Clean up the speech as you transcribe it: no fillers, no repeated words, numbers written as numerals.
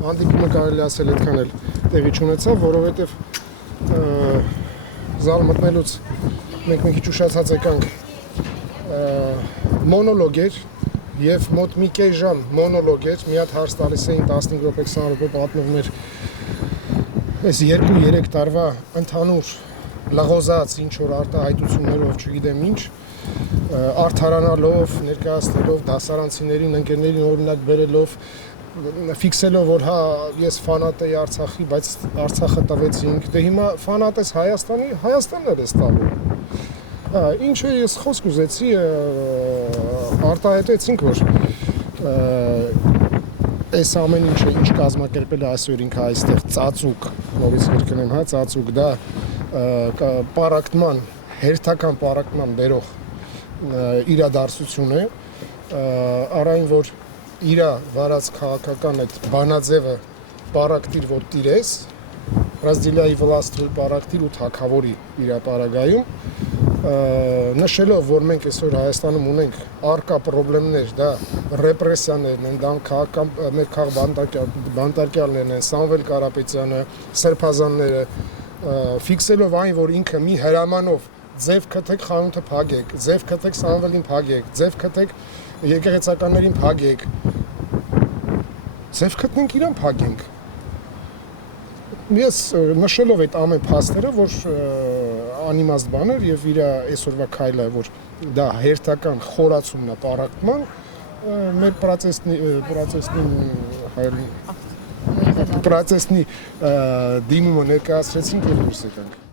հանդիպումը կարելի ասել այդքան էլ տեղի չունեցավ, որովհետև զալ մտնելուց մենք մի քիչ ուշացած եկանք մոնոլոգ էր եւ մոտ մի կես ժամ մոնոլոգ էր, մի հատ հարց տալիս էին 15 րոպե 20 րոպե պատմում էր այս 2-3 տարվա ընդհանուր լղոզած ինչ որ արտահայտություններով, չգիտեմ ինչ, արդարանալով, ներկայացնելով դասարանցիներին, ընկերներին օրինակ բերելով, ֆիքսելով, որ հա ես ֆանատ եի Արցախի, բայց Արցախը տվեցինք, դե հիմա ֆանատ ես Հայաստանի, Հայաստանն էլ ես տալու։ Ինչը ես խոսք ուզեցի, արտահայտեցինք, որ այս ամեն ինչը ինչ կազմակերպել է այսօր ինքը այստեղ ծածուկ, նորից կրկնեմ, հա, ծածուկ, դա պարակտման, հերթական պարակտման բերող իրադարձություն է, առայն որ իրա վարած քաղաքական այդ բանաձևը պարակտիր, որ տիրես, Բրազիլիայի վլաստը պարակտիր ու թագավորի իր պարագայում, նշելով, որ մենք այսօր Հայաստանում ունենք առկա պրոբլեմներ, դա ռեպրեսիաներն են, դա մեր քաղբանտարկյալներն են, Սամվել Կարապետյանը, Սրբազանները, ֆիքսելով այն, որ ինքը մի հրամանով ձև քթեք խանութը փակեք, ձև քթեք Սամվելին փակեք, ձև քթեք եկեղեցականներին փակեք, ձև քտնենք իրան փակենք։ Ես նշելով այդ ամեն փաստերը, որ անիմաստ բան էր եւ իր այսօրվա քայլը, որ դա հերթական խորացումն է պարակտման, մեր պրոցեսնի դիմումը ներկայացրեցինք եւ դուրս եկանք։